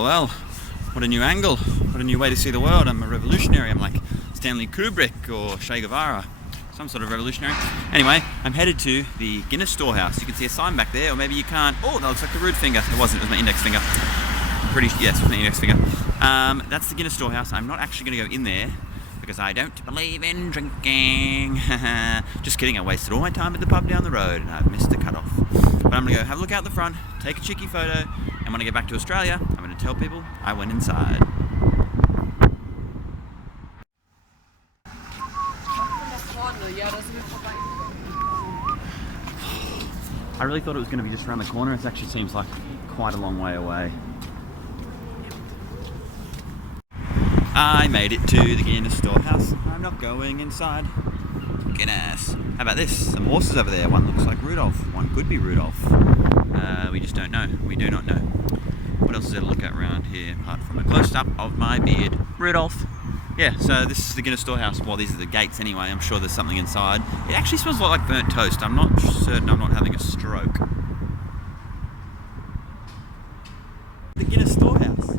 well, what a new angle, what a new way to see the world. I'm a revolutionary. I'm like Stanley Kubrick or Che Guevara, some sort of revolutionary. Anyway, I'm headed to the Guinness Storehouse. You can see a sign back there, or maybe you can't. Oh, that looks like the root finger. It wasn't, it was my index finger. Yes, it was my index finger. That's the Guinness Storehouse. I'm not actually going to go in there because I don't believe in drinking. Just kidding, I wasted all my time at the pub down the road and I've missed the cutoff. But I'm going to go have a look out the front, take a cheeky photo, and when I get back to Australia, I'm going to tell people I went inside. I really thought it was going to be just around the corner. It actually seems like quite a long way away. I made it to the Guinness Storehouse. I'm not going inside. Guinness. How about this? Some horses over there. One looks like Rudolph. One could be Rudolph. We just don't know. We do not know. What else is there to look at around here apart from a close-up of my beard? Rudolph. Yeah, so this is the Guinness Storehouse. Well, these are the gates anyway. I'm sure there's something inside. It actually smells a lot like burnt toast. I'm not certain I'm not having a stroke. The Guinness Storehouse.